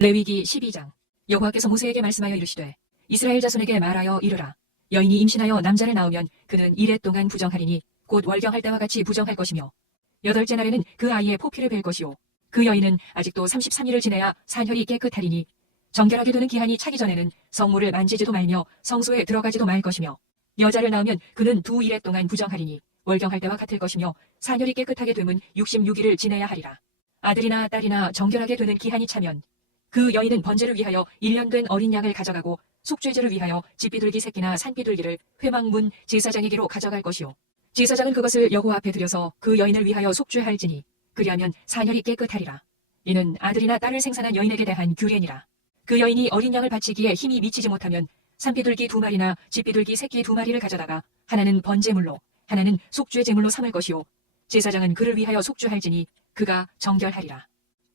레위기 12장. 여호와께서 모세에게 말씀하여 이르시되 이스라엘 자손에게 말하여 이르라. 여인이 임신하여 남자를 낳으면 그는 이레 동안 부정하리니 곧 월경할 때와 같이 부정할 것이며 8째 날에는 그 아이의 포피를 벨 것이요 그 여인은 아직도 33일을 지내야 산혈이 깨끗하리니 정결하게 되는 기한이 차기 전에는 성물을 만지지도 말며 성소에 들어가지도 말 것이며 여자를 낳으면 그는 2일에 동안 부정하리니 월경할 때와 같을 것이며 산혈이 깨끗하게 되면 66일을 지내야 하리라. 아들이나 딸이나 정결하게 되는 기한이 차면 그 여인은 번제를 위하여 1년 된 어린 양을 가져가고 속죄제를 위하여 집비둘기 새끼나 산비둘기를 회막문 제사장에게로 가져갈 것이요 제사장은 그것을 여호와 앞에 들여서 그 여인을 위하여 속죄할지니 그리하면 산혈이 깨끗하리라. 이는 아들이나 딸을 생산한 여인에게 대한 규례니라. 그 여인이 어린 양을 바치기에 힘이 미치지 못하면 산비둘기 2마리나 집비둘기 새끼 2마리를 가져다가 하나는 번제물로 하나는 속죄제물로 삼을 것이요 제사장은 그를 위하여 속죄할지니 그가 정결하리라.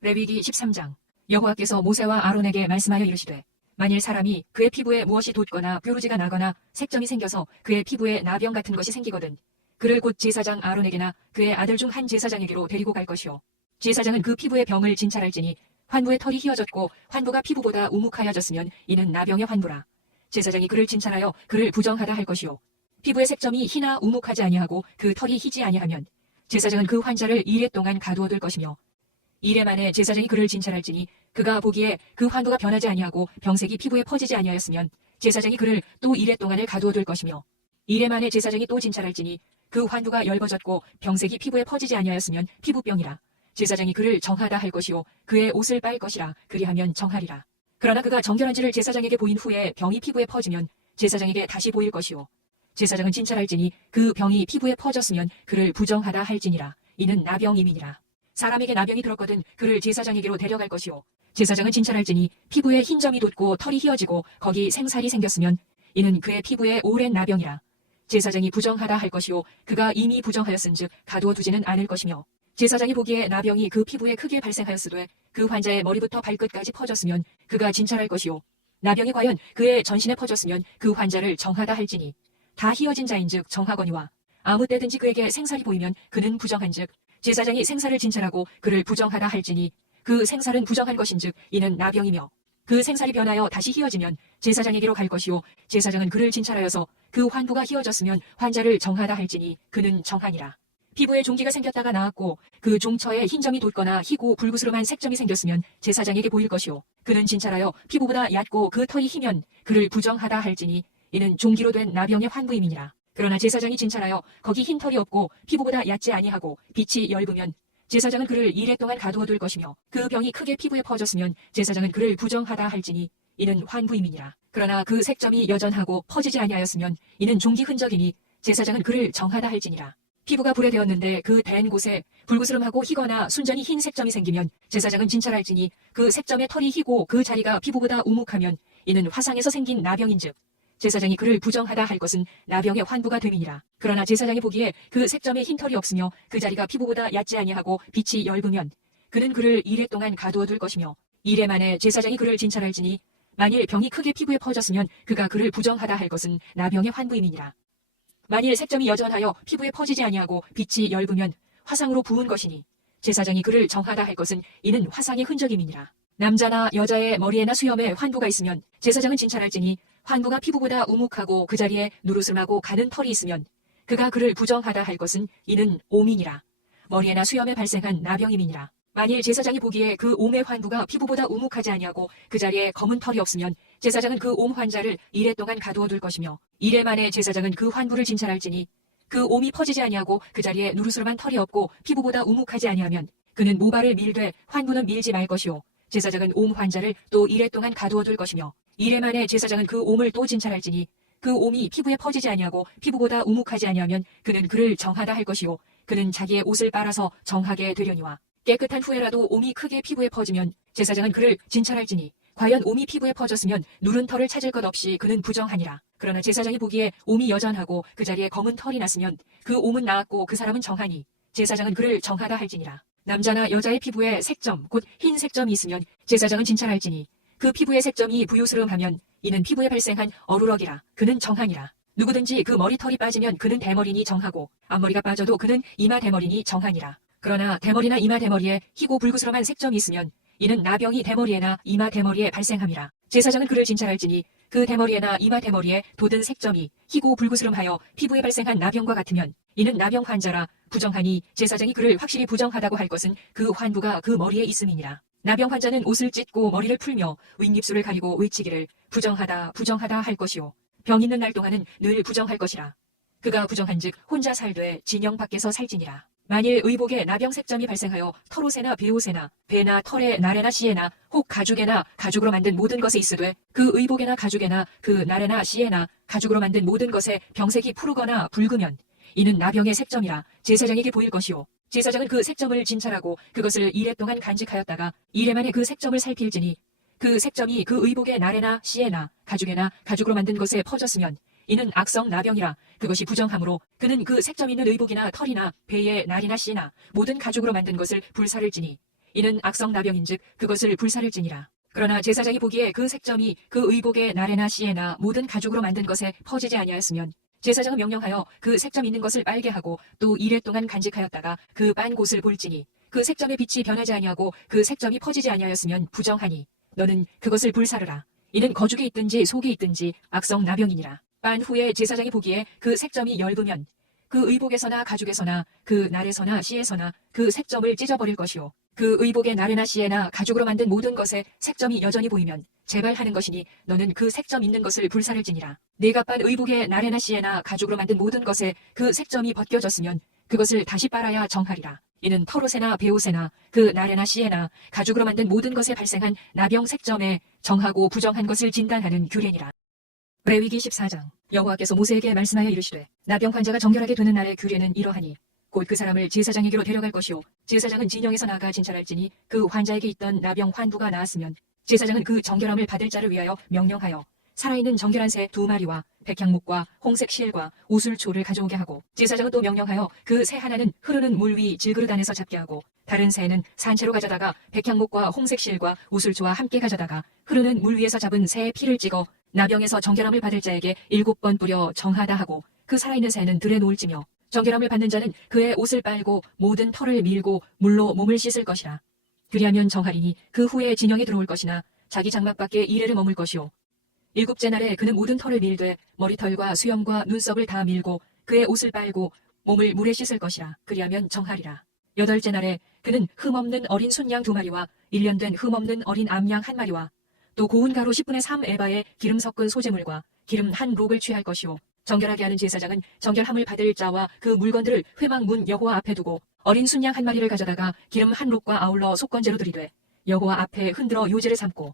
레위기 13장. 여호와께서 모세와 아론에게 말씀하여 이르시되 만일 사람이 그의 피부에 무엇이 돋거나 뾰루지가 나거나 색점이 생겨서 그의 피부에 나병 같은 것이 생기거든 그를 곧 제사장 아론에게나 그의 아들 중 한 제사장에게로 데리고 갈 것이요 제사장은 그 피부의 병을 진찰할지니 환부의 털이 휘어졌고 환부가 피부보다 우묵하여졌으면 이는 나병의 환부라. 제사장이 그를 진찰하여 그를 부정하다 할 것이요 피부의 색점이 희나 우묵하지 아니하고 그 털이 희지 아니하면 제사장은 그 환자를 2일 동안 가두어둘 것이며 2일 만에 제사장이 그를 진찰할지니 그가 보기에 그 환부가 변하지 아니하고 병색이 피부에 퍼지지 아니하였으면 제사장이 그를 또 2일 동안을 가두어둘 것이며 2일 만에 제사장이 또 진찰할지니 그 환부가 엷어졌고 병색이 피부에 퍼지지 아니하였으면 피부병이라. 제사장이 그를 정하다 할 것이요 그의 옷을 빨 것이라. 그리하면 정하리라. 그러나 그가 정결한지를 제사장에게 보인 후에 병이 피부에 퍼지면 제사장에게 다시 보일 것이요 제사장은 진찰할지니 그 병이 피부에 퍼졌으면 그를 부정하다 할지니라. 이는 나병임이니라. 사람에게 나병이 들었거든 그를 제사장에게로 데려갈 것이요 제사장은 진찰할지니 피부에 흰 점이 돋고 털이 휘어지고 거기 생살이 생겼으면 이는 그의 피부에 오랜 나병이라. 제사장이 부정하다 할 것이요 그가 이미 부정하였은즉 가두어 두지는 않을 것이며 제사장이 보기에 나병이 그 피부에 크게 발생하였으되 그 환자의 머리부터 발끝까지 퍼졌으면 그가 진찰할 것이요 나병이 과연 그의 전신에 퍼졌으면 그 환자를 정하다 할지니 다 휘어진 자인즉 정하거니와 아무 때든지 그에게 생살이 보이면 그는 부정한즉 제사장이 생살을 진찰하고 그를 부정하다 할지니 그 생살은 부정한 것인즉 이는 나병이며 그 생살이 변하여 다시 휘어지면 제사장에게로 갈 것이요 제사장은 그를 진찰하여서 그 환부가 휘어졌으면 환자를 정하다 할지니 그는 정하니라. 피부에 종기가 생겼다가 나았고 그 종처에 흰 점이 돋거나 희고 불구스름한 색점이 생겼으면 제사장에게 보일 것이요 그는 진찰하여 피부보다 얕고 그 털이 희면 그를 부정하다 할지니 이는 종기로 된 나병의 환부임이니라. 그러나 제사장이 진찰하여 거기 흰 털이 없고 피부보다 얕지 아니하고 빛이 엷으면 제사장은 그를 2일 동안 가두어둘 것이며 그 병이 크게 피부에 퍼졌으면 제사장은 그를 부정하다 할지니 이는 환부임이니라. 그러나 그 색점이 여전하고 퍼지지 아니하였으면 이는 종기 흔적이니 제사장은 그를 정하다 할지니라. 피부가 불에 되었는데 그 댄 곳에 불구스름하고 희거나 순전히 흰 색점이 생기면 제사장은 진찰할지니 그 색점의 털이 희고 그 자리가 피부보다 우묵하면 이는 화상에서 생긴 나병인즉 제사장이 그를 부정하다 할 것은 나병의 환부가 됨이니라. 그러나 제사장이 보기에 그 색점에 흰 털이 없으며 그 자리가 피부보다 얕지 아니하고 빛이 엷으면 그는 그를 2일 동안 가두어둘 것이며 2일 만에 제사장이 그를 진찰할지니 만일 병이 크게 피부에 퍼졌으면 그가 그를 부정하다 할 것은 나병의 환부임이니라. 만일 색점이 여전하여 피부에 퍼지지 아니하고 빛이 엷으면 화상으로 부은 것이니 제사장이 그를 정하다 할 것은 이는 화상의 흔적임이니라. 남자나 여자의 머리에나 수염에 환부가 있으면 제사장은 진찰할지니 환부가 피부보다 우묵하고 그 자리에 누르스름하고 가는 털이 있으면 그가 그를 부정하다 할 것은 이는 옴이니라. 머리에나 수염에 발생한 나병임이니라. 만일 제사장이 보기에 그 옴의 환부가 피부보다 우묵하지 아니하고 그 자리에 검은 털이 없으면 제사장은 그 옴 환자를 2일 동안 가두어둘 것이며 2일 만에 제사장은 그 환부를 진찰할지니 그 옴이 퍼지지 아니하고 그 자리에 누르스름한 털이 없고 피부보다 우묵하지 아니하면 그는 모발을 밀되 환부는 밀지 말 것이요 제사장은 옴 환자를 또 2일 동안 가두어둘 것이며 2일 만에 제사장은 그 옴을 또 진찰할지니 그 옴이 피부에 퍼지지 아니하고 피부보다 우묵하지 아니하면 그는 그를 정하다 할 것이요 그는 자기의 옷을 빨아서 정하게 되려니와 깨끗한 후에라도 옴이 크게 피부에 퍼지면 제사장은 그를 진찰할지니 과연 옴이 피부에 퍼졌으면 누른 털을 찾을 것 없이 그는 부정하니라. 그러나 제사장이 보기에 옴이 여전하고 그 자리에 검은 털이 났으면 그 옴은 나았고 그 사람은 정하니 제사장은 그를 정하다 할지니라. 남자나 여자의 피부에 색점 곧 흰 색점이 있으면 제사장은 진찰할지니 그 피부의 색점이 부유스름하면 이는 피부에 발생한 어루럭이라. 그는 정하니라. 누구든지 그 머리털이 빠지면 그는 대머리니 정하고 앞머리가 빠져도 그는 이마 대머리니 정하니라. 그러나 대머리나 이마 대머리에 희고 불구스름한 색점이 있으면 이는 나병이 대머리에나 이마 대머리에 발생함이라. 제사장은 그를 진찰할지니 그 대머리에나 이마 대머리에 돋은 색점이 희고 불구스름하여 피부에 발생한 나병과 같으면 이는 나병 환자라. 부정하니 제사장이 그를 확실히 부정하다고 할 것은 그 환부가 그 머리에 있음이니라. 나병 환자는 옷을 찢고 머리를 풀며 윗입술을 가리고 외치기를 부정하다 부정하다 할 것이요 병 있는 날 동안은 늘 부정할 것이라. 그가 부정한즉 혼자 살되 진영 밖에서 살지니라. 만일 의복에 나병 색점이 발생하여 털옷에나 베옷에나 배나 털에 나래나 씨에나 혹 가죽에나 가죽으로 만든 모든 것에 있으되 그 의복에나 가죽에나 그 나래나 씨에나 가죽으로 만든 모든 것에 병색이 푸르거나 붉으면 이는 나병의 색점이라 제사장에게 보일 것이요 제사장은 그 색점을 진찰하고 그것을 이레 동안 간직하였다가 이레 만에 그 색점을 살필지니 그 색점이 그 의복의 나래나 씨에나 가죽에나 가죽으로 만든 것에 퍼졌으면 이는 악성 나병이라. 그것이 부정하므로 그는 그 색점 있는 의복이나 털이나 배의 날이나 씨나 모든 가죽으로 만든 것을 불사를지니 이는 악성 나병인즉 그것을 불사를지니라. 그러나 제사장이 보기에 그 색점이 그 의복의 날에나 씨에나 모든 가죽으로 만든 것에 퍼지지 아니하였으면 제사장은 명령하여 그 색점 있는 것을 빨게 하고 또 이레 동안 간직하였다가 그 빤 곳을 볼지니 그 색점의 빛이 변하지 아니하고 그 색점이 퍼지지 아니하였으면 부정하니 너는 그것을 불사르라. 이는 거죽에 있든지 속에 있든지 악성 나병이니라. 빤 후에 제사장이 보기에 그 색점이 엷으면 그 의복에서나 가죽에서나 그 날에서나 씨에서나 그 색점을 찢어버릴 것이요 그 의복의 날에나 씨에나 가죽으로 만든 모든 것에 색점이 여전히 보이면 재발하는 것이니 너는 그 색점 있는 것을 불사를지니라. 네가 빤 의복의 날에나 씨에나 가죽으로 만든 모든 것에 그 색점이 벗겨졌으면 그것을 다시 빨아야 정하리라. 이는 털옷에나 베옷에나 그 날에나 씨에나 가죽으로 만든 모든 것에 발생한 나병 색점에 정하고 부정한 것을 진단하는 규례니라. 레위기 14장. 여호와께서 모세에게 말씀하여 이르시되 나병 환자가 정결하게 되는 날의 규례는 이러하니 곧 그 사람을 제사장에게로 데려갈 것이요 제사장은 진영에서 나가 진찰할지니 그 환자에게 있던 나병 환부가 나았으면 제사장은 그 정결함을 받을 자를 위하여 명령하여 살아있는 정결한 새 2마리와 백향목과 홍색 실과 우술초를 가져오게 하고 제사장은 또 명령하여 그 새 하나는 흐르는 물 위 질그릇 안에서 잡게 하고 다른 새는 산채로 가져다가 백향목과 홍색 실과 우술초와 함께 가져다가 흐르는 물 위에서 잡은 새의 피를 찍어 나병에서 정결함을 받을 자에게 7번 뿌려 정하다 하고 그 살아있는 새는 들에 놓을지며 정결함을 받는 자는 그의 옷을 빨고 모든 털을 밀고 물로 몸을 씻을 것이라. 그리하면 정하리니 그 후에 진영에 들어올 것이나 자기 장막 밖에 이레를 머물 것이요 7째 날에 그는 모든 털을 밀되 머리털과 수염과 눈썹을 다 밀고 그의 옷을 빨고 몸을 물에 씻을 것이라. 그리하면 정하리라. 8째 날에 그는 흠없는 어린 순양 2마리와 1년 된 흠없는 어린 암양 1마리와 또 고운 가루 10분의 3 에바에 기름 섞은 소재물과 기름 한 록을 취할 것이요 정결하게 하는 제사장은 정결함을 받을 자와 그 물건들을 회막 문 여호와 앞에 두고 어린 순양 1마리를 가져다가 기름 한 록과 아울러 속건제로 드리되 여호와 앞에 흔들어 요제를 삼고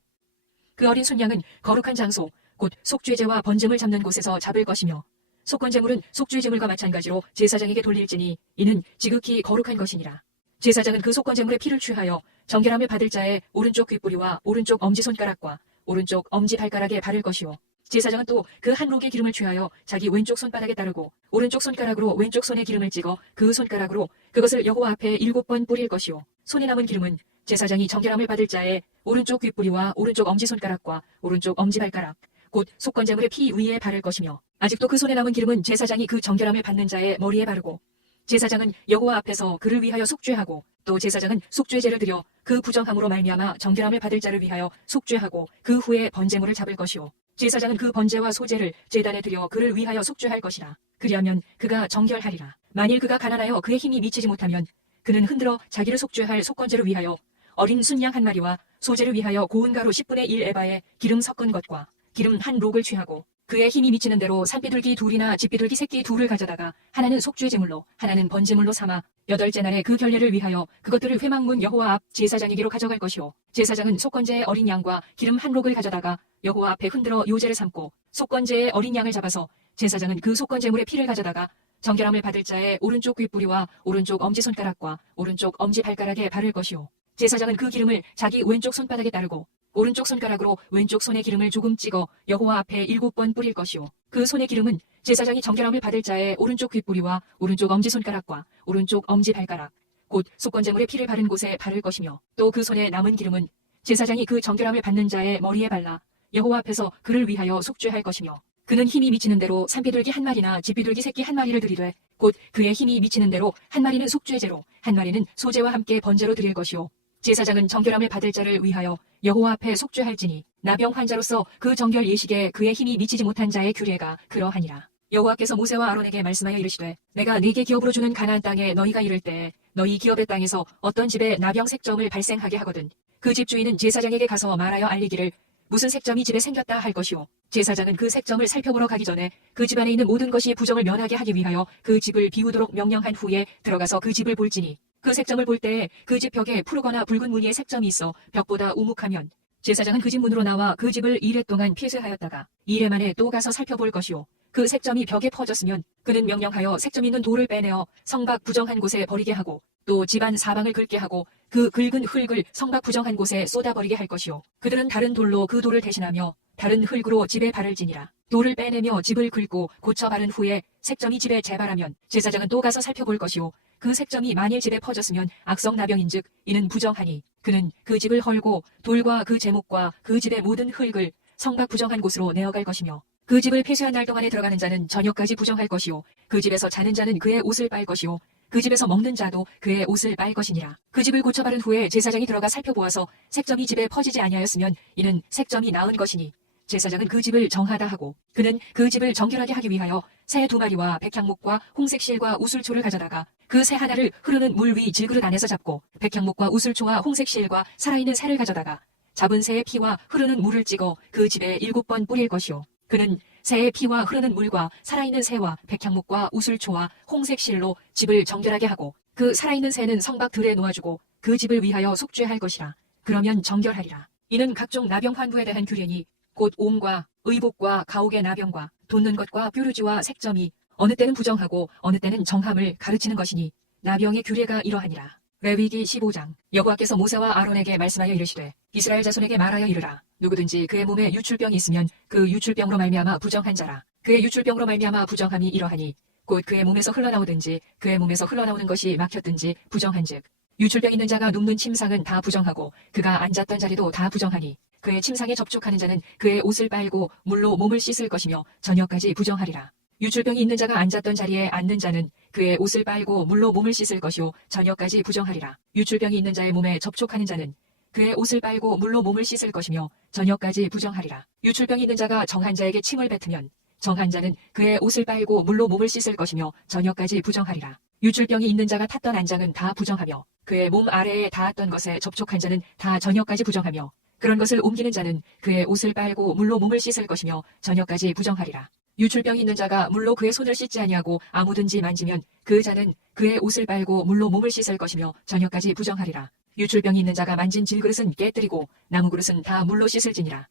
그 어린 순양은 거룩한 장소 곧 속죄제와 번제물 잡는 곳에서 잡을 것이며 속건제물은 속죄제물과 마찬가지로 제사장에게 돌릴지니 이는 지극히 거룩한 것이니라. 제사장은 그 속건제물의 피를 취하여 정결함을 받을 자의 오른쪽 귓뿌리와 오른쪽 엄지손가락과 오른쪽 엄지발가락에 바를 것이요 제사장은 또 그 한 록의 기름을 취하여 자기 왼쪽 손바닥에 따르고 오른쪽 손가락으로 왼쪽 손에 기름을 찍어 그 손가락으로 그것을 여호와 앞에 7번 뿌릴 것이요 손에 남은 기름은 제사장이 정결함을 받을 자의 오른쪽 귓뿌리와 오른쪽 엄지손가락과 오른쪽 엄지발가락 곧 속건제물의 피 위에 바를 것이며 아직도 그 손에 남은 기름은 제사장이 그 정결함을 받는 자의 머리에 바르고 제사장은 여호와 앞에서 그를 위하여 속죄하고 또 제사장은 속죄제를 드려 그 부정함으로 말미암아 정결함을 받을 자를 위하여 속죄하고 그 후에 번제물을 잡을 것이요 제사장은 그 번제와 소제를 제단에 드려 그를 위하여 속죄할 것이라. 그리하면 그가 정결하리라. 만일 그가 가난하여 그의 힘이 미치지 못하면 그는 흔들어 자기를 속죄할 속건제를 위하여 어린 순양 1마리와 소제를 위하여 고운 가루 10분의 1 에바에 기름 섞은 것과 기름 한 록을 취하고 그의 힘이 미치는 대로 산비둘기 2이나 집비둘기 새끼 2를 가져다가 하나는 속죄제물로 하나는 번제물로 삼아 8째 날에 그 결례를 위하여 그것들을 회막문 여호와 앞 제사장에게로 가져갈 것이요 제사장은 속건제의 어린 양과 기름 한 록을 가져다가 여호와 앞에 흔들어 요제를 삼고 속건제의 어린 양을 잡아서 제사장은 그 속건제물의 피를 가져다가 정결함을 받을 자의 오른쪽 귓뿌리와 오른쪽 엄지손가락과 오른쪽 엄지발가락에 바를 것이요 제사장은 그 기름을 자기 왼쪽 손바닥에 따르고 오른쪽 손가락으로 왼쪽 손에 기름을 조금 찍어 여호와 앞에 7번 뿌릴 것이요 그 손의 기름은 제사장이 정결함을 받을 자의 오른쪽 귓뿌리와 오른쪽 엄지손가락과 오른쪽 엄지발가락 곧 속건제물의 피를 바른 곳에 바를 것이며 또 그 손에 남은 기름은 제사장이 그 정결함을 받는 자의 머리에 발라 여호와 앞에서 그를 위하여 속죄할 것이며 그는 힘이 미치는 대로 산비둘기 1마리나 집비둘기 새끼 1마리를 드리되 곧 그의 힘이 미치는 대로 1마리는 속죄제로 1마리는 소제와 함께 번제로 드릴 것이요 제사장은 정결함을 받을 자를 위하여 여호와 앞에 속죄할지니 나병 환자로서 그 정결 예식에 그의 힘이 미치지 못한 자의 규례가 그러하니라. 여호와께서 모세와 아론에게 말씀하여 이르시되 내가 네게 기업으로 주는 가나안 땅에 너희가 이를 때 너희 기업의 땅에서 어떤 집에 나병 색점을 발생하게 하거든 그 집 주인은 제사장에게 가서 말하여 알리기를 무슨 색점이 집에 생겼다 할 것이요 제사장은 그 색점을 살펴보러 가기 전에 그 집 안에 있는 모든 것이 부정을 면하게 하기 위하여 그 집을 비우도록 명령한 후에 들어가서 그 집을 볼지니 그 색점을 볼 때에 그 집 벽에 푸르거나 붉은 무늬의 색점이 있어 벽보다 우묵하면 제사장은 그 집 문으로 나와 그 집을 이레 동안 폐쇄하였다가 이레 만에 또 가서 살펴볼 것이요 그 색점이 벽에 퍼졌으면 그는 명령하여 색점 있는 돌을 빼내어 성박 부정한 곳에 버리게 하고 또 집안 사방을 긁게 하고 그 긁은 흙을 성박 부정한 곳에 쏟아버리게 할 것이요 그들은 다른 돌로 그 돌을 대신하며 다른 흙으로 집에 발을 지니라. 돌을 빼내며 집을 긁고 고쳐 바른 후에 색점이 집에 재발하면 제사장은 또 가서 살펴볼 것이요 그 색점이 만일 집에 퍼졌으면 악성 나병인즉 이는 부정하니 그는 그 집을 헐고 돌과 그 제목과 그 집의 모든 흙을 성박 부정한 곳으로 내어갈 것이며 그 집을 폐쇄한 날 동안에 들어가는 자는 저녁까지 부정할 것이요 그 집에서 자는 자는 그의 옷을 빨 것이요 그 집에서 먹는 자도 그의 옷을 빨 것이니라. 그 집을 고쳐 바른 후에 제사장이 들어가 살펴보아서 색점이 집에 퍼지지 아니하였으면 이는 색점이 나은 것이니 제사장은 그 집을 정하다 하고 그는 그 집을 정결하게 하기 위하여 새 2마리와 백향목과 홍색실과 우슬초를 가져다가 그 새 하나를 흐르는 물 위 질그릇 안에서 잡고 백향목과 우슬초와 홍색실과 살아있는 새를 가져다가 잡은 새의 피와 흐르는 물을 찍어 그 집에 7번 뿌릴 것이요 그는 새의 피와 흐르는 물과 살아있는 새와 백향목과 우슬초와 홍색실로 집을 정결하게 하고 그 살아있는 새는 성박들에 놓아주고 그 집을 위하여 속죄할 것이라. 그러면 정결하리라. 이는 각종 나병 환부에 대한 규례니 곧 옴과 의복과 가옥의 나병과 돋는 것과 뾰루지와 색점이 어느 때는 부정하고 어느 때는 정함을 가르치는 것이니 나병의 규례가 이러하니라. 레위기 15장. 여호와께서 모세와 아론에게 말씀하여 이르시되 이스라엘 자손에게 말하여 이르라. 누구든지 그의 몸에 유출병이 있으면 그 유출병으로 말미암아 부정한 자라. 그의 유출병으로 말미암아 부정함이 이러하니 곧 그의 몸에서 흘러나오든지 그의 몸에서 흘러나오는 것이 막혔든지 부정한즉 유출병 있는 자가 눕는 침상은 다 부정하고 그가 앉았던 자리도 다 부정하니 그의 침상에 접촉하는 자는 그의 옷을 빨고 물로 몸을 씻을 것이며 저녁까지 부정하리라. 유출병이 있는 자가 앉았던 자리에 앉는 자는 그의 옷을 빨고 물로 몸을 씻을 것이요 저녁까지 부정하리라. 유출병이 있는 자의 몸에 접촉하는 자는 그의 옷을 빨고 물로 몸을 씻을 것이며 저녁까지 부정하리라. 유출병이 있는 자가 정한 자에게 침을 뱉으면 정한 자는 그의 옷을 빨고 물로 몸을 씻을 것이며 저녁까지 부정하리라. 유출병이 있는 자가 탔던 안장은 다 부정하며 그의 몸 아래에 닿았던 것에 접촉한 자는 다 저녁까지 부정하며 그런 것을 옮기는 자는 그의 옷을 빨고 물로 몸을 씻을 것이며 저녁까지 부정하리라. 유출병이 있는 자가 물로 그의 손을 씻지 아니하고 아무든지 만지면 그 자는 그의 옷을 빨고 물로 몸을 씻을 것이며 저녁까지 부정하리라. 유출병이 있는 자가 만진 질그릇은 깨뜨리고 나무 그릇은 다 물로 씻을지니라.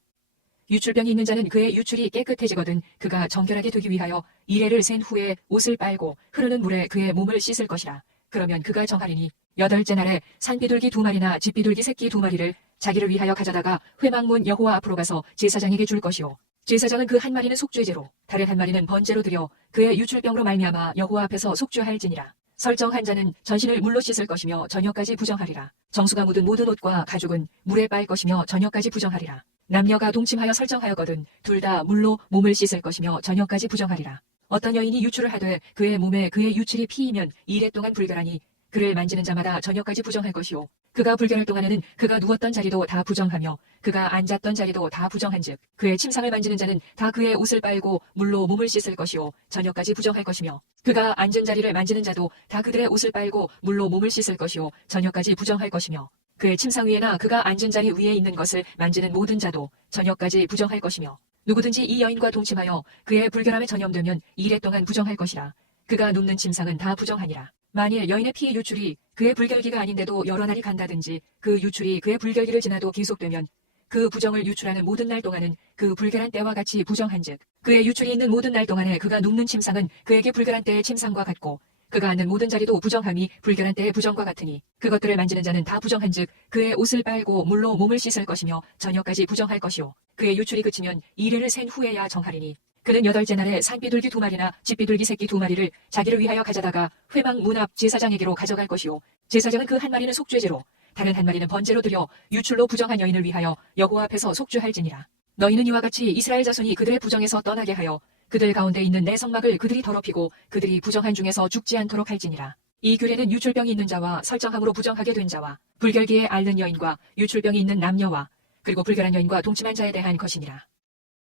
유출병이 있는 자는 그의 유출이 깨끗해지거든 그가 정결하게 되기 위하여 이레를 센 후에 옷을 빨고 흐르는 물에 그의 몸을 씻을 것이라. 그러면 그가 정하리니 8째 날에 산비둘기 2마리나 집비둘기 새끼 2마리를 자기를 위하여 가져다가 회막문 여호와 앞으로 가서 제사장에게 줄 것이요 제사장은 그 한 마리는 속죄제로 다른 한 마리는 번제로 드려 그의 유출병으로 말미암아 여호와 앞에서 속죄할지니라. 설정한 자는 전신을 물로 씻을 것이며 저녁까지 부정하리라. 정수가 묻은 모든 옷과 가죽은 물에 빠일 것이며 저녁까지 부정하리라. 남녀가 동침하여 설정하였거든 둘 다 물로 몸을 씻을 것이며 저녁까지 부정하리라. 어떤 여인이 유출을 하되 그의 몸에 그의 유출이 피이면 이레 동안 불결하니 그를 만지는 자마다 저녁까지 부정할 것이요 그가 불결할 동안에는 그가 누웠던 자리도 다 부정하며 그가 앉았던 자리도 다 부정한즉 그의 침상을 만지는 자는 다 그의 옷을 빨고 물로 몸을 씻을 것이요 저녁까지 부정할 것이며 그가 앉은 자리를 만지는 자도 다 그들의 옷을 빨고 물로 몸을 씻을 것이요 저녁까지 부정할 것이며 그의 침상 위에나 그가 앉은 자리 위에 있는 것을 만지는 모든 자도 저녁까지 부정할 것이며 누구든지 이 여인과 동침하여 그의 불결함에 전염되면 이레 동안 부정할 것이라. 그가 눕는 침상은 다 부정하니라. 만일 여인의 피의 유출이 그의 불결기가 아닌데도 여러 날이 간다든지 그 유출이 그의 불결기를 지나도 계속되면 그 부정을 유출하는 모든 날 동안은 그 불결한 때와 같이 부정한즉 그의 유출이 있는 모든 날 동안에 그가 눕는 침상은 그에게 불결한 때의 침상과 같고 그가 앉는 모든 자리도 부정함이 불결한 때의 부정과 같으니 그것들을 만지는 자는 다 부정한즉 그의 옷을 빨고 물로 몸을 씻을 것이며 저녁까지 부정할 것이요 그의 유출이 그치면 이레를 센 후에야 정하리니 그는 8째 날에 산비둘기 2마리나 집비둘기 새끼 2마리를 자기를 위하여 가져다가 회막 문 앞 제사장에게로 가져갈 것이요 제사장은 그 한 마리는 속죄제로 다른 한 마리는 번제로 드려 유출로 부정한 여인을 위하여 여호와 앞에서 속죄할지니라. 너희는 이와 같이 이스라엘 자손이 그들의 부정에서 떠나게 하여 그들 가운데 있는 내 성막을 그들이 더럽히고 그들이 부정한 중에서 죽지 않도록 할지니라. 이 규례는 유출병이 있는 자와 설정함으로 부정하게 된 자와 불결기에 앓는 여인과 유출병이 있는 남녀와 그리고 불결한 여인과 동침한 자에 대한 것이니라.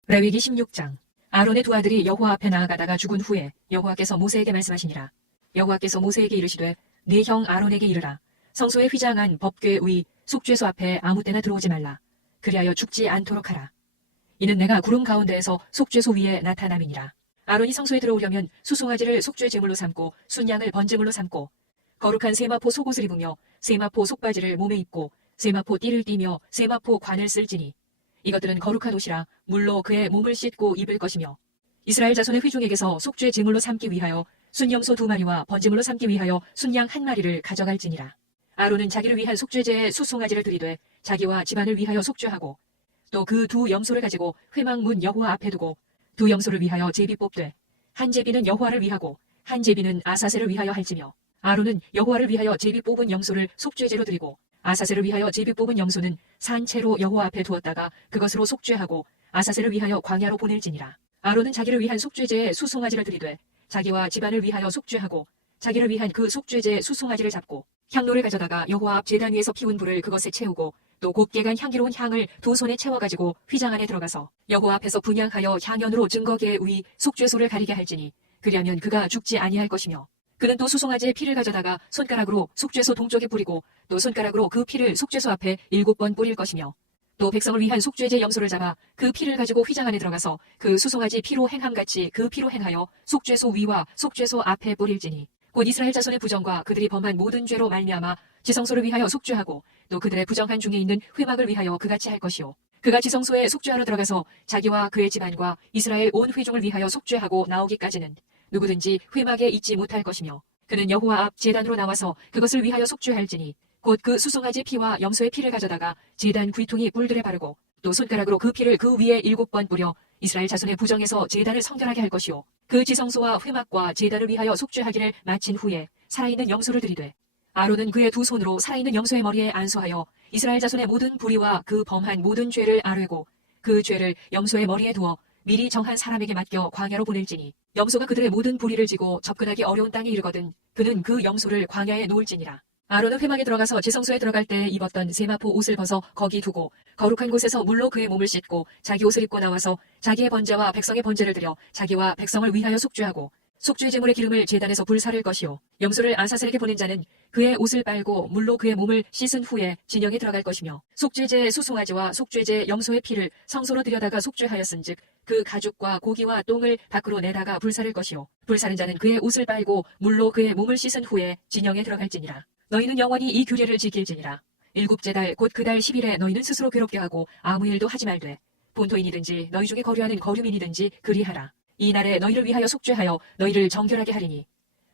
레위기 16장. 아론의 두 아들이 여호와 앞에 나아가다가 죽은 후에 여호와께서 모세에게 말씀하시니라. 여호와께서 모세에게 이르시되 네 형 아론에게 이르라. 성소에 휘장한 법궤 위 속죄소 앞에 아무 때나 들어오지 말라. 그리하여 죽지 않도록 하라. 이는 내가 구름 가운데에서 속죄소 위에 나타남이니라. 아론이 성소에 들어오려면 수송아지를 속죄 제물로 삼고 순양을 번제물로 삼고 거룩한 세마포 속옷을 입으며 세마포 속바지를 몸에 입고 세마포 띠를 띠며 세마포 관을 쓸지니 이것들은 거룩한 옷이라 물로 그의 몸을 씻고 입을 것이며 이스라엘 자손의 회중에게서 속죄 제물로 삼기 위하여 순염소 2마리와 번제물로 삼기 위하여 순양 1마리를 가져갈지니라. 아론은 자기를 위한 속죄제에 수송아지를 들이되 자기와 집안을 위하여 속죄하고 또 그 두 염소를 가지고 회막문 여호와 앞에 두고 두 염소를 위하여 제비 뽑되 한 제비는 여호와를 위하고 한 제비는 아사셀을 위하여 할지며 아론은 여호와를 위하여 제비 뽑은 염소를 속죄제로 드리고 아사셀을 위하여 제비 뽑은 염소는 산채로 여호와 앞에 두었다가 그것으로 속죄하고 아사셀을 위하여 광야로 보낼지니라. 아론은 자기를 위한 속죄제에 수송아지를 들이되 자기와 집안을 위하여 속죄하고 자기를 위한 그 속죄제에 수송아지를 잡고 향로를 가져다가 여호와 앞 제단 위에서 피운 불을 그것에 채우고 또 곱게 간 향기로운 향을 두 손에 채워가지고 휘장 안에 들어가서 여호와 앞에서 분향하여 향연으로 증거계 위 속죄소를 가리게 할지니 그리하면 그가 죽지 아니할 것이며 그는 또 수송아지의 피를 가져다가 손가락으로 속죄소 동쪽에 뿌리고 또 손가락으로 그 피를 속죄소 앞에 7번 뿌릴 것이며 또 백성을 위한 속죄제 염소를 잡아 그 피를 가지고 휘장 안에 들어가서 그 수송아지 피로 행함같이 그 피로 행하여 속죄소 위와 속죄소 앞에 뿌릴지니 곧 이스라엘 자손의 부정과 그들이 범한 모든 죄로 말미암아 지성소를 위하여 속죄하고 또 그들의 부정한 중에 있는 회막을 위하여 그같이 할 것이요 그가 지성소에 속죄하러 들어가서 자기와 그의 집안과 이스라엘 온 회중을 위하여 속죄하고 나오기까지는 누구든지 회막에 있지 못할 것이며 그는 여호와 앞 제단으로 나와서 그것을 위하여 속죄할지니 곧 그 수송아지 피와 염소의 피를 가져다가 제단 귀퉁이 뿔들에 바르고 또 손가락으로 그 피를 그 위에 7번 뿌려 이스라엘 자손의 부정에서 제단을 성결하게 할 것이요 그 지성소와 회막과 제단을 위하여 속죄하기를 마친 후에 살아있는 염소를 들이되 아론은 그의 두 손으로 살아있는 염소의 머리에 안수하여 이스라엘 자손의 모든 불의와 그 범한 모든 죄를 아뢰고 그 죄를 염소의 머리에 두어 미리 정한 사람에게 맡겨 광야로 보낼지니 염소가 그들의 모든 불의를 지고 접근하기 어려운 땅에 이르거든 그는 그 염소를 광야에 놓을지니라. 아론은 회막에 들어가서 지성소에 들어갈 때 입었던 세마포 옷을 벗어 거기 두고 거룩한 곳에서 물로 그의 몸을 씻고 자기 옷을 입고 나와서 자기의 번제와 백성의 번제를 드려 자기와 백성을 위하여 속죄하고 속죄 제물의 기름을 제단에서 불사를 것이요 염소를 아사셀에게 보낸 자는 그의 옷을 빨고 물로 그의 몸을 씻은 후에 진영에 들어갈 것이며 속죄제의 수송아지와 속죄제 염소의 피를 성소로 들여다가 속죄하였은즉 그 가죽과 고기와 똥을 밖으로 내다가 불사를 것이요 불사른 자는 그의 옷을 빨고 물로 그의 몸을 씻은 후에 진영에 들어갈지니라. 너희는 영원히 이 규례를 지킬지니라. 7째 달 곧 그 달 10일에 너희는 스스로 괴롭게 하고 아무 일도 하지 말되 본토인이든지 너희 중에 거류하는 거류민이든지 그리하라. 이 날에 너희를 위하여 속죄하여 너희를 정결하게 하리니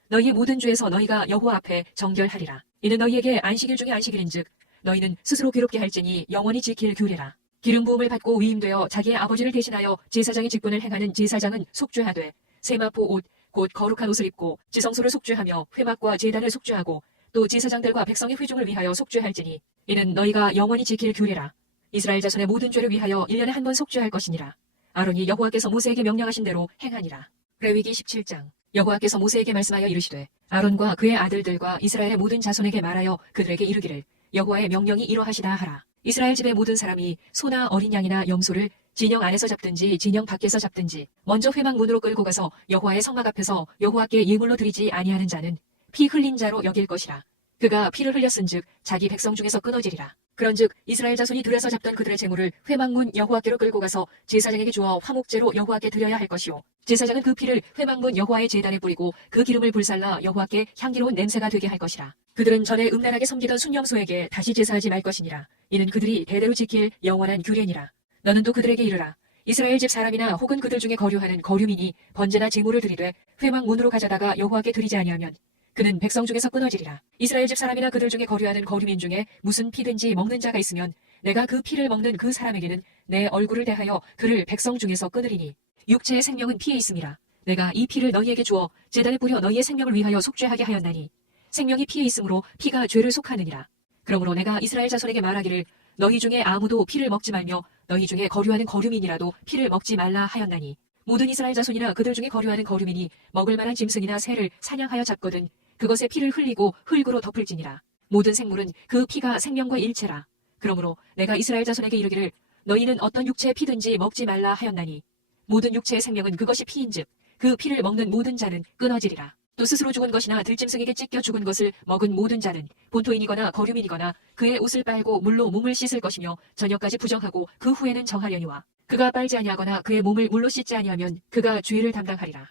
너희의 모든 죄에서 너희가 여호와 앞에 정결하리라. 이는 너희에게 안식일 중에 안식일인즉 너희는 스스로 괴롭게 할지니 영원히 지킬 규례라. 기름 부음을 받고 위임되어 자기의 아버지를 대신하여 제사장의 직분을 행하는 제사장은 속죄하되 세마포 옷 곧 거룩한 옷을 입고 지성소를 속죄하며 회막과 제단을 속죄하고 또 제사장들과 백성의 회중을 위하여 속죄할지니 이는 너희가 영원히 지킬 규례라. 이스라엘 자손의 모든 죄를 위하여 1년에 한 번 속죄할 것이니라. 아론이 여호와께서 모세에게 명령하신 대로 행하니라. 레위기 17장. 여호와께서 모세에게 말씀하여 이르시되 아론과 그의 아들들과 이스라엘의 모든 자손에게 말하여 그들에게 이르기를 여호와의 명령이 이러하시다 하라. 이스라엘 집의 모든 사람이 소나 어린 양이나 염소를 진영 안에서 잡든지 진영 밖에서 잡든지 먼저 회막 문으로 끌고 가서 여호와의 성막 앞에서 여호와께 예물로 드리지 아니하는 자는 피 흘린 자로 여길 것이라. 그가 피를 흘렸은즉 자기 백성 중에서 끊어지리라. 그런즉 이스라엘 자손이 들에서 잡던 그들의 재물을 회막문 여호와께로 끌고 가서 제사장에게 주어 화목제로 여호와께 드려야 할 것이요 제사장은 그 피를 회막문 여호와의 제단에 뿌리고 그 기름을 불살라 여호와께 향기로운 냄새가 되게 할 것이라. 그들은 전에 음란하게 섬기던 순염소에게 다시 제사하지 말 것이니라. 이는 그들이 대대로 지킬 영원한 규례니라. 너는 또 그들에게 이르라. 이스라엘 집 사람이나 혹은 그들 중에 거류하는 거류민이 번제나 제물을 드리되 회막문으로 가져다가 여호와께 드리지 아니하면 그는 백성 중에서 끊어지리라. 이스라엘 집 사람이나 그들 중에 거류하는 거류민 중에 무슨 피든지 먹는 자가 있으면 내가 그 피를 먹는 그 사람에게는 내 얼굴을 대하여 그를 백성 중에서 끊으리니 육체의 생명은 피에 있음이라. 내가 이 피를 너희에게 주어 제단에 뿌려 너희의 생명을 위하여 속죄하게 하였나니 생명이 피에 있으므로 피가 죄를 속하느니라. 그러므로 내가 이스라엘 자손에게 말하기를 너희 중에 아무도 피를 먹지 말며 너희 중에 거류하는 거류민이라도 피를 먹지 말라 하였나니 모든 이스라엘 자손이나 그들 중에 거류하는 거류민이 먹을 만한 짐승이나 새를 사냥하여 잡거든 그것의 피를 흘리고 흙으로 덮을지니라. 모든 생물은 그 피가 생명과 일체라. 그러므로 내가 이스라엘 자손에게 이르기를 너희는 어떤 육체의 피든지 먹지 말라 하였나니 모든 육체의 생명은 그것이 피인즉 그 피를 먹는 모든 자는 끊어지리라. 또 스스로 죽은 것이나 들짐승에게 찢겨 죽은 것을 먹은 모든 자는 본토인이거나 거류민이거나 그의 옷을 빨고 물로 몸을 씻을 것이며 저녁까지 부정하고 그 후에는 정하려니와 그가 빨지 아니하거나 그의 몸을 물로 씻지 아니하면 그가 죄를 담당하리라.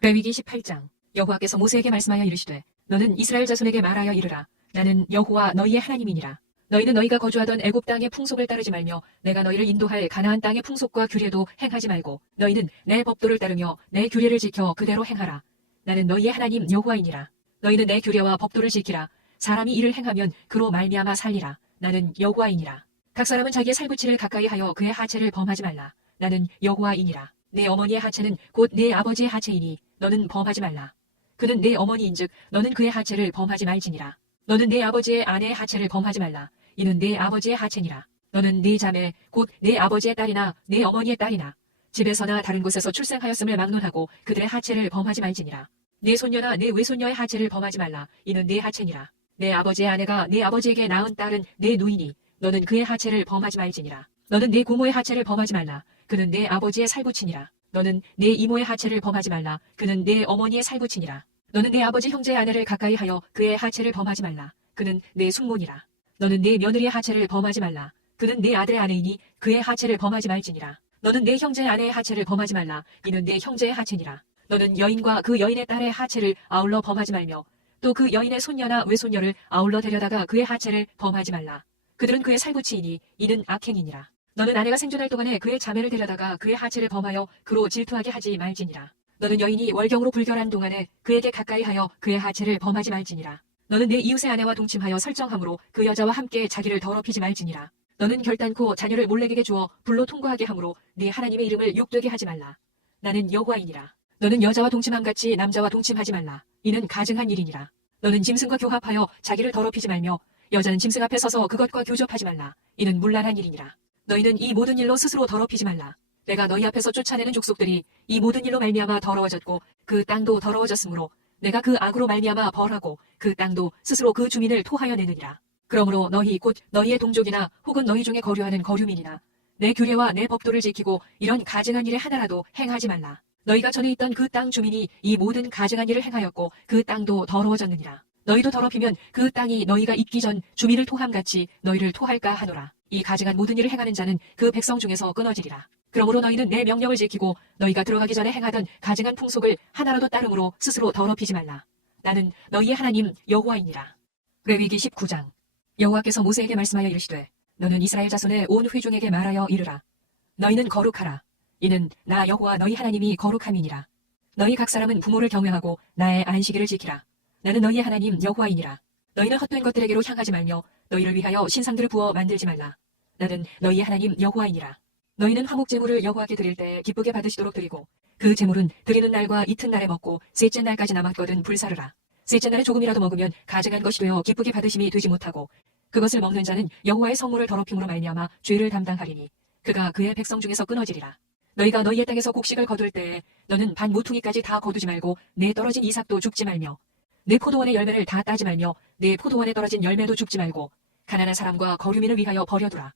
레위기 18장. 여호와께서 모세에게 말씀하여 이르시되 너는 이스라엘 자손에게 말하여 이르라. 나는 여호와 너희의 하나님이니라. 너희는 너희가 거주하던 애굽 땅의 풍속을 따르지 말며 내가 너희를 인도할 가나안 땅의 풍속과 규례도 행하지 말고 너희는 내 법도를 따르며 내 규례를 지켜 그대로 행하라. 나는 너희의 하나님 여호와이니라. 너희는 내 규례와 법도를 지키라. 사람이 이를 행하면 그로 말미암아 살리라. 나는 여호와이니라. 각 사람은 자기의 살부치를 가까이 하여 그의 하체를 범하지 말라. 나는 여호와이니라. 내 어머니의 하체는 곧 내 아버지의 하체이니 너는 범하지 말라. 그는 내 어머니인즉 너는 그의 하체를 범하지 말지니라. 너는 내 아버지의 아내의 하체를 범하지 말라. 이는 내 아버지의 하체니라. 너는 네 자매 곧 내 아버지의 딸이나 내 어머니의 딸이나 집에서나 다른 곳에서 출생하였음을 막론하고 그들의 하체를 범하지 말지니라. 내 손녀나 내 외손녀의 하체를 범하지 말라. 이는 내 하체니라. 내 아버지의 아내가 내 아버지에게 낳은 딸은 내 누이니 너는 그의 하체를 범하지 말지니라. 너는 내 고모의 하체를 범하지 말라. 그는 내 아버지의 살부치니라. 너는 내 이모의 하체를 범하지 말라. 그는 내 어머니의 살부치니라. 너는 내 아버지 형제의 아내를 가까이 하여 그의 하체를 범하지 말라. 그는 내 숙모니라. 너는 내 며느리의 하체를 범하지 말라. 그는 내 아들의 아내이니 그의 하체를 범하지 말지니라. 너는 내 형제의 아내의 하체를 범하지 말라. 이는 내 형제의 하체니라. 너는 여인과 그 여인의 딸의 하체를 아울러 범하지 말며 또 그 여인의 손녀나 외손녀를 아울러 데려다가 그의 하체를 범하지 말라. 그들은 그의 살부치이니 이는 악행이니라. 너는 아내가 생존할 동안에 그의 자매를 데려다가 그의 하체를 범하여 그로 질투하게 하지 말지니라. 너는 여인이 월경으로 불결한 동안에 그에게 가까이 하여 그의 하체를 범하지 말지니라. 너는 내 이웃의 아내와 동침하여 설정함으로 그 여자와 함께 자기를 더럽히지 말지니라. 너는 결단코 자녀를 몰렉에게 주어 불로 통과하게 함으로 네 하나님의 이름을 욕되게 하지 말라. 나는 여호와이니라. 너는 여자와 동침함같이 남자와 동침하지 말라. 이는 가증한 일이니라. 너는 짐승과 교합하여 자기를 더럽히지 말며 여자는 짐승 앞에 서서 그것과 교접하지 말라. 이는 문란한 일이니라. 너희는 이 모든 일로 스스로 더럽히지 말라. 내가 너희 앞에서 쫓아내는 족속들이 이 모든 일로 말미암아 더러워졌고 그 땅도 더러워졌으므로 내가 그 악으로 말미암아 벌하고 그 땅도 스스로 그 주민을 토하여 내느니라. 그러므로 너희 곧 너희의 동족이나 혹은 너희 중에 거류하는 거류민이나 내 규례와 내 법도를 지키고 이런 가증한 일에 하나라도 행하지 말라. 너희가 전에 있던 그 땅 주민이 이 모든 가증한 일을 행하였고 그 땅도 더러워졌느니라. 너희도 더럽히면 그 땅이 너희가 있기 전 주민을 토함같이 너희를 토할까 하노라. 이 가증한 모든 일을 행하는 자는 그 백성 중에서 끊어지리라. 그러므로 너희는 내 명령을 지키고 너희가 들어가기 전에 행하던 가증한 풍속을 하나라도 따름으로 스스로 더럽히지 말라. 나는 너희의 하나님 여호와이니라. 레위기 19장. 여호와께서 모세에게 말씀하여 이르시되 너는 이스라엘 자손의 온 회중에게 말하여 이르라. 너희는 거룩하라. 이는 나 여호와 너희 하나님이 거룩함이니라. 너희 각 사람은 부모를 경외하고 나의 안식일을 지키라. 나는 너희의 하나님 여호와이니라. 너희는 헛된 것들에게로 향하지 말며 너희를 위하여 신상들을 부어 만들지 말라. 나는 너희의 하나님 여호와이니라. 너희는 화목 제물을 여호와께 드릴 때 기쁘게 받으시도록 드리고 그 제물은 드리는 날과 이튿날에 먹고 셋째 날까지 남았거든 불사르라. 셋째 날에 조금이라도 먹으면 가증한 것이 되어 기쁘게 받으심이 되지 못하고 그것을 먹는 자는 여호와의 성물을 더럽힘으로 말미암아 죄를 담당하리니 그가 그의 백성 중에서 끊어지리라. 너희가 너희의 땅에서 곡식을 거둘 때에 너는 반 모퉁이까지 다 거두지 말고 내 떨어진 이삭도 죽지 말며 내 포도원의 열매를 다 따지 말며 내 포도원에 떨어진 열매도 죽지 말고 가난한 사람과 거류민을 위하여 버려두라.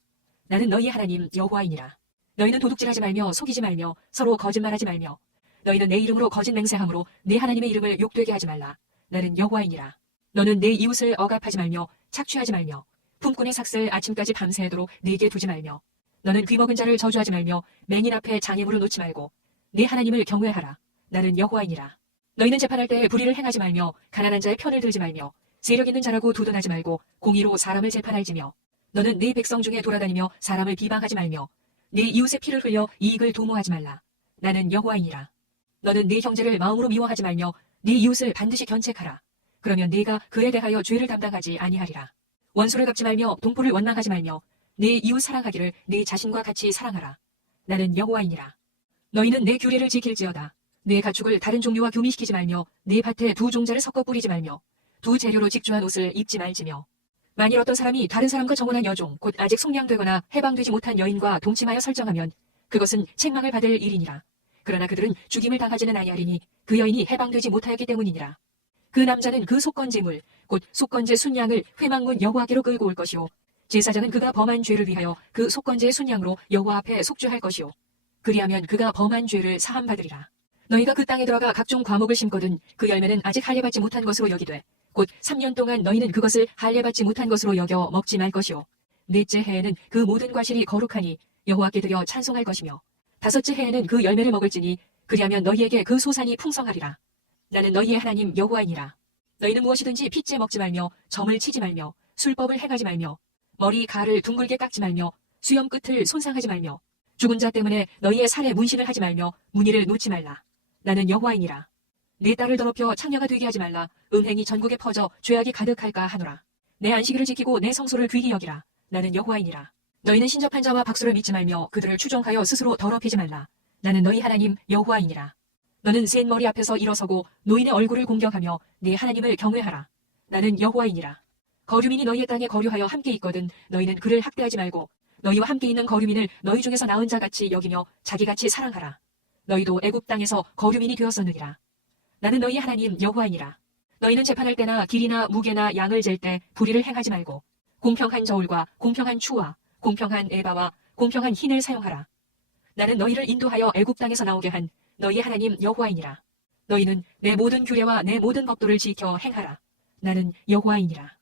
나는 너희 하나님 여호와이니라. 너희는 도둑질하지 말며 속이지 말며 서로 거짓말하지 말며 너희는 내 이름으로 거짓 맹세함으로 내 하나님의 이름을 욕되게 하지 말라. 나는 여호와이니라. 너는 내 이웃을 억압하지 말며 착취하지 말며 품꾼의 삭슬 아침까지 밤새도록 내게 두지 말며 너는 귀먹은 자를 저주하지 말며 맹인 앞에 장애물을 놓지 말고 네 하나님을 경외하라. 나는 여호와이니라. 너희는 재판할 때 불의를 행하지 말며 가난한 자의 편을 들지 말며 세력 있는 자라고 두둔하지 말고 공의로 사람을 재판할지며 너는 네 백성 중에 돌아다니며 사람을 비방하지 말며 네 이웃의 피를 흘려 이익을 도모하지 말라. 나는 여호와이니라. 너는 네 형제를 마음으로 미워하지 말며 네 이웃을 반드시 견책하라. 그러면 네가 그에 대하여 죄를 담당하지 아니하리라. 원수를 갚지 말며 동포를 원망하지 말며 네 이웃 사랑하기를 네 자신과 같이 사랑하라. 나는 여호와이니라. 너희는 내 규례를 지킬지어다. 내 가축을 다른 종류와 교미시키지 말며 내 밭에 두 종자를 섞어 뿌리지 말며 두 재료로 직주한 옷을 입지 말지며 만일 어떤 사람이 다른 사람과 정혼한 여종 곧 아직 속량되거나 해방되지 못한 여인과 동침하여 설정하면 그것은 책망을 받을 일이니라. 그러나 그들은 죽임을 당하지는 아니하리니 그 여인이 해방되지 못하였기 때문이니라. 그 남자는 그 속건제물 곧 속건제 순양을 회막문 여호와께로 끌고 올 것이요 제사장은 그가 범한 죄를 위하여 그 속건제의 순양으로 여호와 앞에 속죄할 것이요 그리하면 그가 범한 죄를 사함 받으리라. 너희가 그 땅에 들어가 각종 과목을 심거든 그 열매는 아직 할례받지 못한 것으로 여기되 곧 3년 동안 너희는 그것을 할례받지 못한 것으로 여겨 먹지 말 것이요 넷째 해에는 그 모든 과실이 거룩하니 여호와께 드려 찬송할 것이며 다섯째 해에는 그 열매를 먹을지니 그리하면 너희에게 그 소산이 풍성하리라. 나는 너희의 하나님 여호와이니라. 너희는 무엇이든지 핏째 먹지 말며 점을 치지 말며 술법을 행하지 말며 머리 가를 둥글게 깎지 말며 수염 끝을 손상하지 말며 죽은 자 때문에 너희의 살에 문신을 하지 말며 무늬를 놓지 말라. 나는 여호와이니라. 네 딸을 더럽혀 창녀가 되게 하지 말라. 음행이 전국에 퍼져 죄악이 가득할까 하노라. 내 안식일을 지키고 내 성소를 귀히 여기라. 나는 여호와이니라. 너희는 신접한 자와 박수를 믿지 말며 그들을 추종하여 스스로 더럽히지 말라. 나는 너희 하나님 여호와이니라. 너는 센 머리 앞에서 일어서고 노인의 얼굴을 공경하며 네 하나님을 경외하라. 나는 여호와이니라. 거류민이 너희의 땅에 거류하여 함께 있거든 너희는 그를 학대하지 말고 너희와 함께 있는 거류민을 너희 중에서 나은 자같이 여기며 자기같이 사랑하라. 너희도 애굽 땅에서 거류민이 되었었느니라. 나는 너희 하나님 여호와이니라. 너희는 재판할 때나 길이나 무게나 양을 잴 때 불의를 행하지 말고 공평한 저울과 공평한 추와 공평한 에바와 공평한 흰을 사용하라. 나는 너희를 인도하여 애굽 땅에서 나오게 한 너희 하나님 여호와이니라. 너희는 내 모든 규례와 내 모든 법도를 지켜 행하라. 나는 여호와이니라.